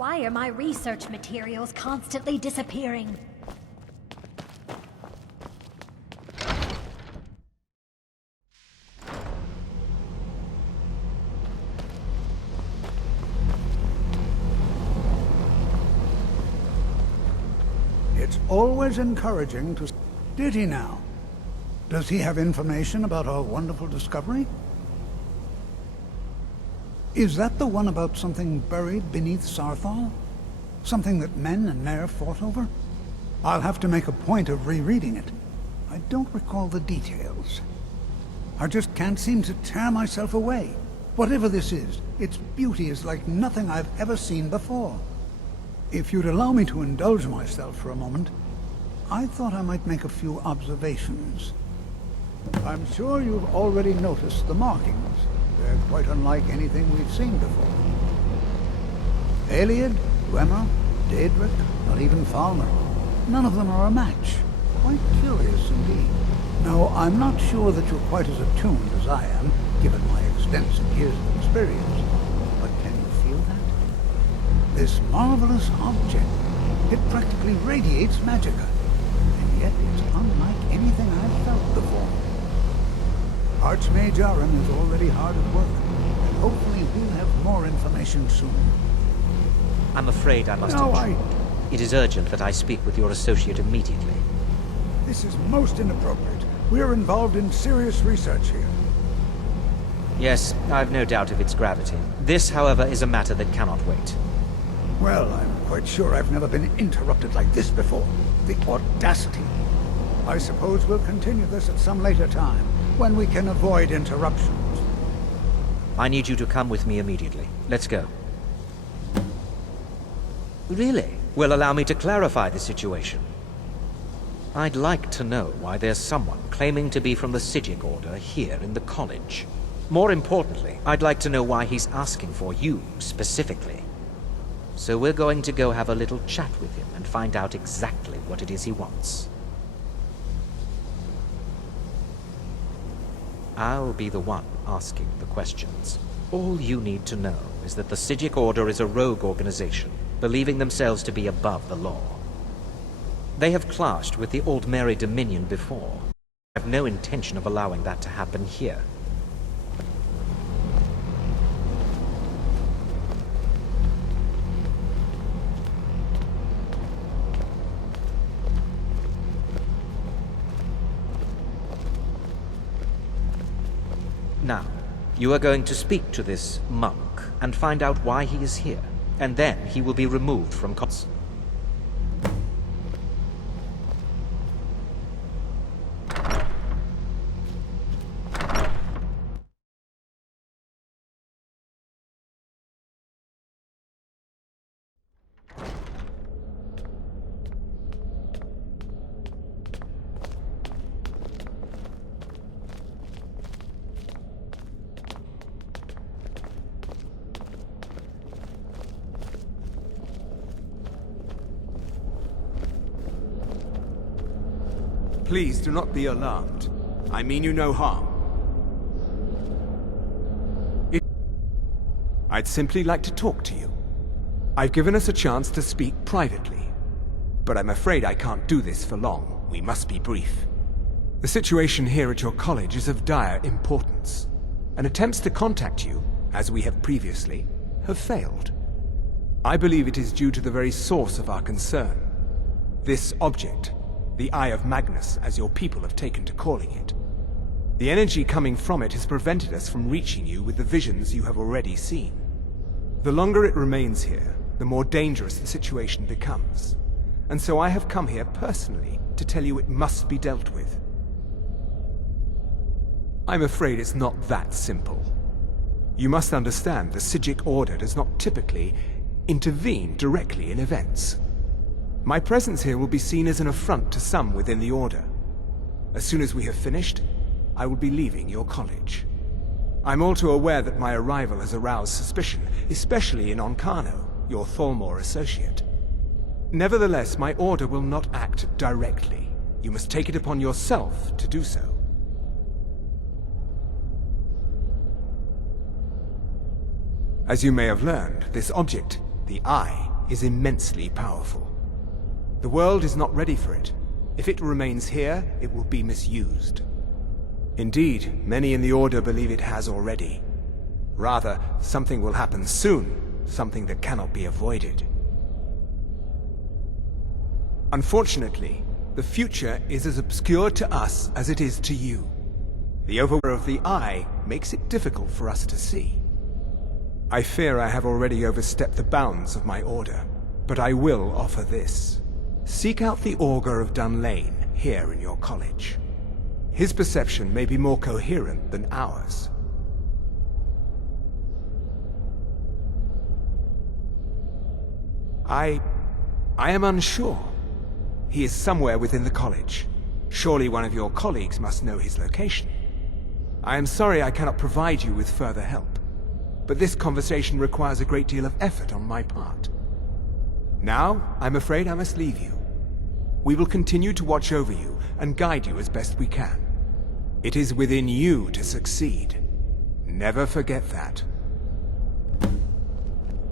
Why are my research materials constantly disappearing? It's always encouraging to... Did he now? Does he have information about our wonderful discovery? Is that the one about something buried beneath Sarthal? Something that men and Mare fought over? I'll have to make a point of rereading it. I don't recall the details. I just can't seem to tear myself away. Whatever this is, its beauty is like nothing I've ever seen before. If you'd allow me to indulge myself for a moment, I thought I might make a few observations. I'm sure you've already noticed the markings. They're quite unlike anything we've seen before. Aliad, Dwemer, Daedric, not even Falmer. None of them are a match. Quite curious indeed. Now, I'm not sure that you're quite as attuned as I am, given my extensive years of experience. But can you feel that? This marvelous object, it practically radiates magicka. And yet it's unlike anything I've felt before. Archmage Aram is already hard at work, and hopefully we'll have more information soon. I'm afraid I must intrude. It is urgent that I speak with your associate immediately. This is most inappropriate. We're involved in serious research here. Yes, I've no doubt of its gravity. This, however, is a matter that cannot wait. Well, I'm quite sure I've never been interrupted like this before. The audacity. I suppose we'll continue this at some later time, when we can avoid interruptions. I need you to come with me immediately. Let's go. Really? Well, allow me to clarify the situation. I'd like to know why there's someone claiming to be from the Psijic Order here in the college. More importantly, I'd like to know why he's asking for you, specifically. So we're going to go have a little chat with him and find out exactly what it is he wants. I'll be the one asking the questions. All you need to know is that the Psijic Order is a rogue organization, believing themselves to be above the law. They have clashed with the Old Mary Dominion before. I have no intention of allowing that to happen here. Now, you are going to speak to this monk and find out why he is here, and then he will be removed from college. Please do not be alarmed. I mean you no harm. I'd simply like to talk to you. I've given us a chance to speak privately, but I'm afraid I can't do this for long. We must be brief. The situation here at your college is of dire importance, and attempts to contact you, as we have previously, have failed. I believe it is due to the very source of our concern. This object, the Eye of Magnus, as your people have taken to calling it. The energy coming from it has prevented us from reaching you with the visions you have already seen. The longer it remains here, the more dangerous the situation becomes. And so I have come here personally to tell you it must be dealt with. I'm afraid it's not that simple. You must understand the Psijic Order does not typically intervene directly in events. My presence here will be seen as an affront to some within the Order. As soon as we have finished, I will be leaving your college. I'm all too aware that my arrival has aroused suspicion, especially in Onkano, your Thalmor associate. Nevertheless, my Order will not act directly. You must take it upon yourself to do so. As you may have learned, this object, the Eye, is immensely powerful. The world is not ready for it. If it remains here, it will be misused. Indeed, many in the Order believe it has already. Rather, something will happen soon, something that cannot be avoided. Unfortunately, the future is as obscure to us as it is to you. The overwear of the Eye makes it difficult for us to see. I fear I have already overstepped the bounds of my Order, but I will offer this. Seek out the Augur of Dunlain here in your college. His perception may be more coherent than ours. I am unsure. He is somewhere within the college. Surely one of your colleagues must know his location. I am sorry I cannot provide you with further help, but this conversation requires a great deal of effort on my part. Now, I'm afraid I must leave you. We will continue to watch over you and guide you as best we can. It is within you to succeed. Never forget that.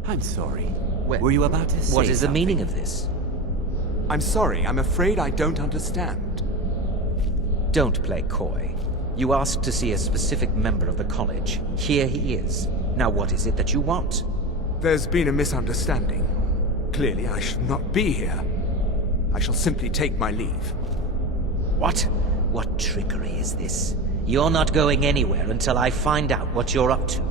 I'm sorry. Were you about to say What is the something? meaning of this? I'm sorry, I'm afraid I don't understand. Don't play coy. You asked to see a specific member of the college. Here he is. Now what is it that you want? There's been a misunderstanding. Clearly, I should not be here. I shall simply take my leave. What? What trickery is this? You're not going anywhere until I find out what you're up to.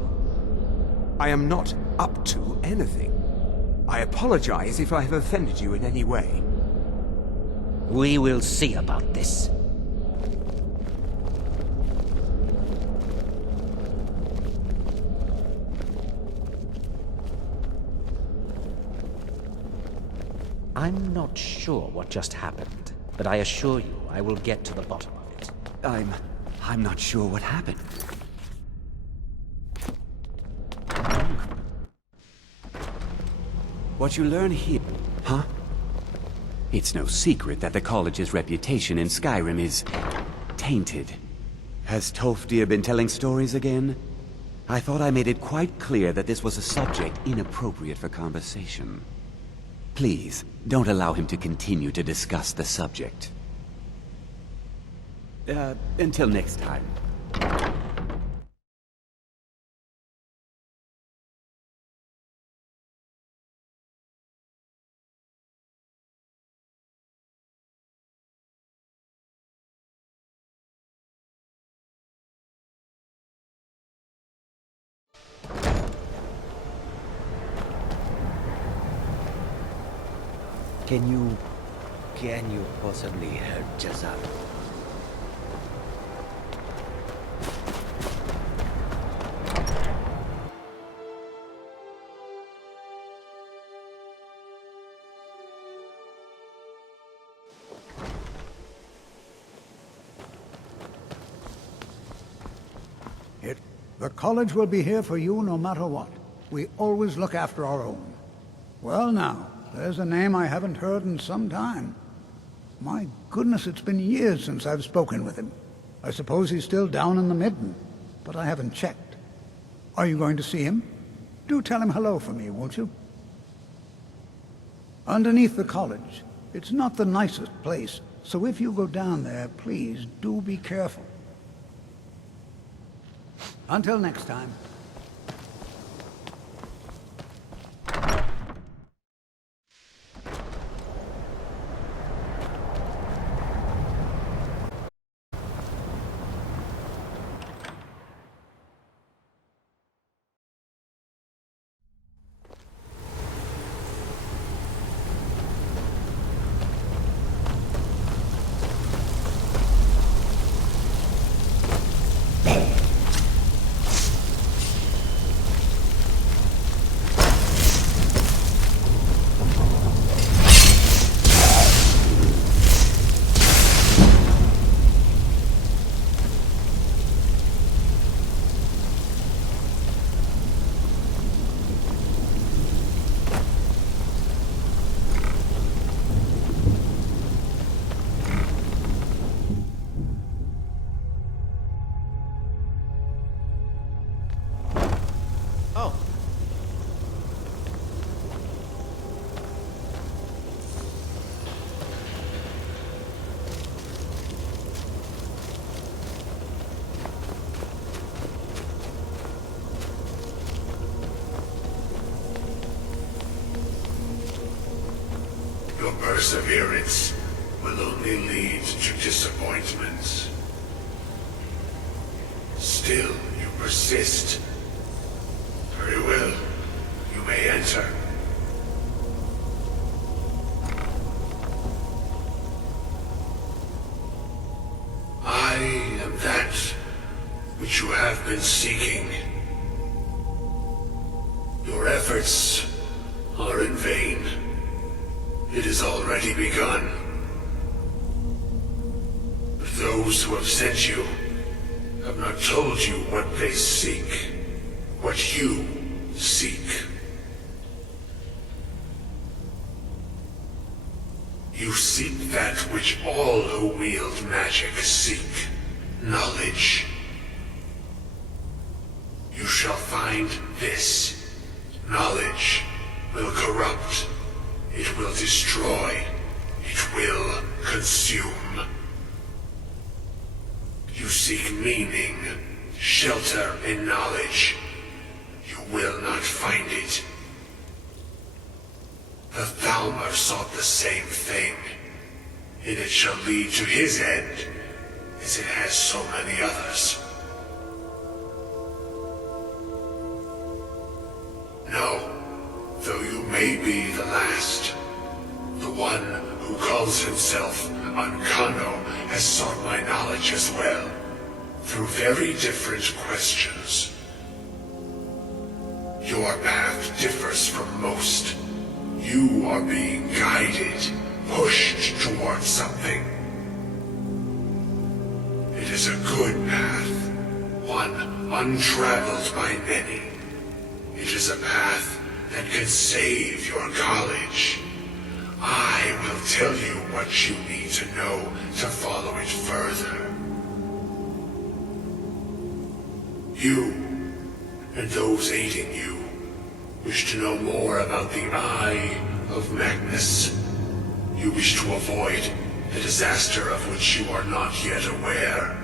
I am not up to anything. I apologize if I have offended you in any way. We will see about this. I'm not sure what just happened, but I assure you I will get to the bottom of it. I'm not sure what happened. What you learn here, huh? It's no secret that the college's reputation in Skyrim is tainted. Has Tolfdir been telling stories again? I thought I made it quite clear that this was a subject inappropriate for conversation. Please, don't allow him to continue to discuss the subject. Until next time. Can you possibly hurt Jazar? The college will be here for you no matter what. We always look after our own. Well now, there's a name I haven't heard in some time. My goodness, it's been years since I've spoken with him. I suppose he's still down in the Midden, but I haven't checked. Are you going to see him? Do tell him hello for me, won't you? Underneath the college. It's not the nicest place, so if you go down there, please do be careful. Until next time. Your perseverance will only lead to disappointments. Still, you persist. Very well. You may enter. I am that which you have been seeking. Your efforts are in vain. It has already begun. But those who have sent you have not told you what they seek, what you seek. You seek that which all who wield magic seek, knowledge. You shall find this. Knowledge will corrupt. It will destroy. It will consume. You seek meaning, shelter in knowledge. You will not find it. The Thalmor sought the same thing, and it shall lead to his end, as it has so many others. No, though you may be the last, the one who calls himself Ancano has sought my knowledge as well, through very different questions. Your path differs from most. You are being guided, pushed towards something. It is a good path, one untraveled by many. It is a path that can save your college. I will tell you what you need to know to follow it further. You, and those aiding you, wish to know more about the Eye of Magnus. You wish to avoid a disaster of which you are not yet aware.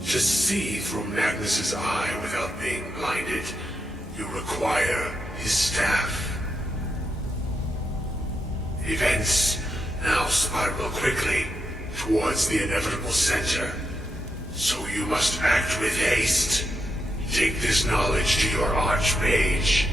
To see through Magnus's eye without being blinded, you require his staff. Events now spiral quickly towards the inevitable center, so you must act with haste. Take this knowledge to your archmage.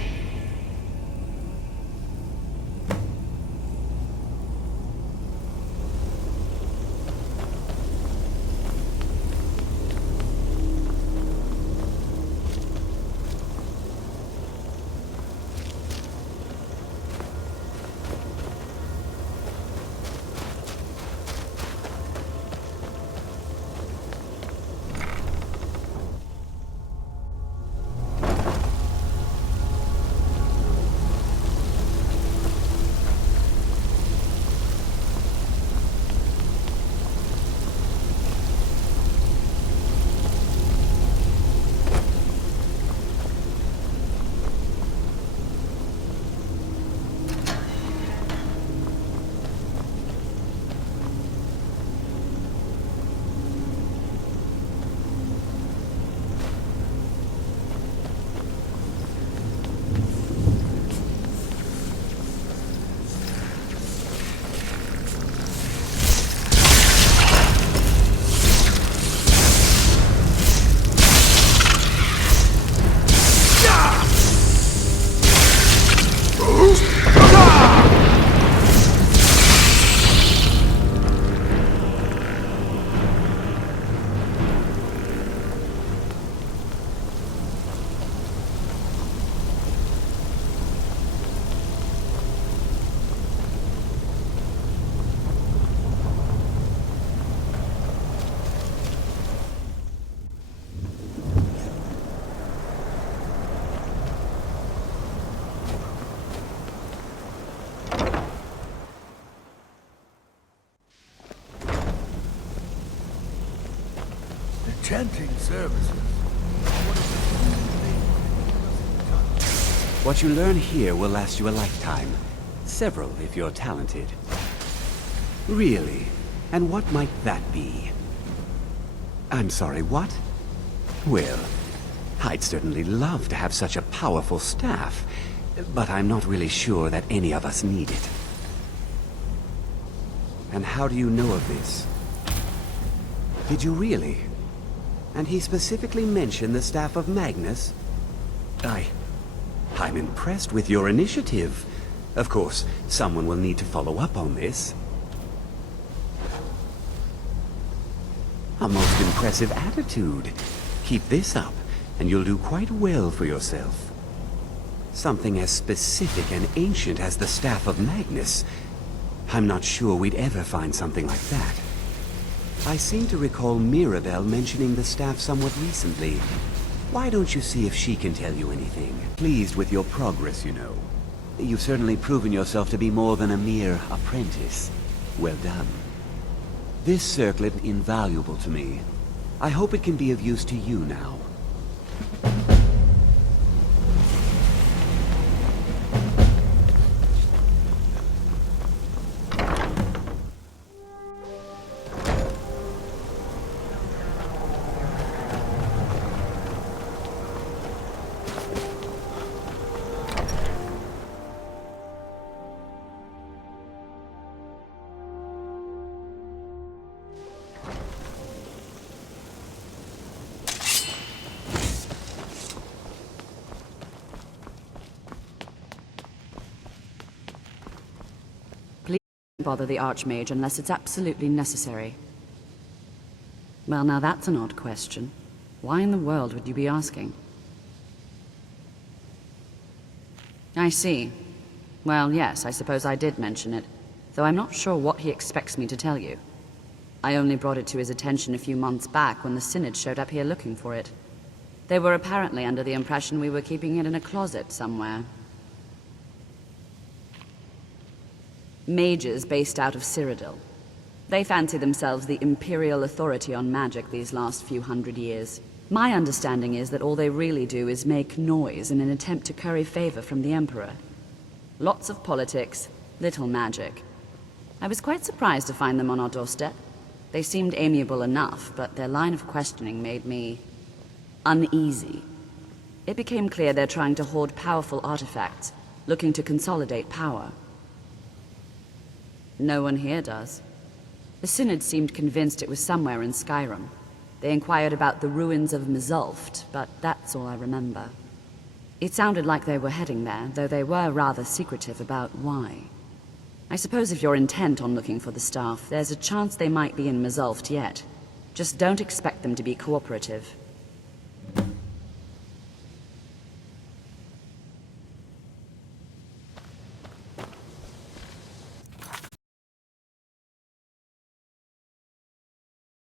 Chanting services. What you learn here will last you a lifetime. Several, if you're talented. Really? And what might that be? I'm sorry, what? Well, I'd certainly love to have such a powerful staff, but I'm not really sure that any of us need it. And how do you know of this? Did you really? And he specifically mentioned the staff of Magnus? I'm impressed with your initiative. Of course, someone will need to follow up on this. A most impressive attitude. Keep this up, and you'll do quite well for yourself. Something as specific and ancient as the staff of Magnus. I'm not sure we'd ever find something like that. I seem to recall Mirabelle mentioning the staff somewhat recently. Why don't you see if she can tell you anything? Pleased with your progress, you know. You've certainly proven yourself to be more than a mere apprentice. Well done. This circlet is invaluable to me. I hope it can be of use to you now. Bother the Archmage unless it's absolutely necessary. Well, now that's an odd question. Why in the world would you be asking? I see. Well, yes, I suppose I did mention it, though I'm not sure what he expects me to tell you. I only brought it to his attention a few months back when the Synod showed up here looking for it. They were apparently under the impression we were keeping it in a closet somewhere. Mages based out of Cyrodiil. They fancy themselves the imperial authority on magic these last few hundred years. My understanding is that all they really do is make noise in an attempt to curry favor from the Emperor. Lots of politics, little magic. I was quite surprised to find them on our doorstep. They seemed amiable enough, but their line of questioning made me uneasy. It became clear they're trying to hoard powerful artifacts, looking to consolidate power. No one here does. The Synod seemed convinced it was somewhere in Skyrim. They inquired about the ruins of Mzulft, but that's all I remember. It sounded like they were heading there, though they were rather secretive about why. I suppose if you're intent on looking for the staff, there's a chance they might be in Mzulft yet. Just don't expect them to be cooperative.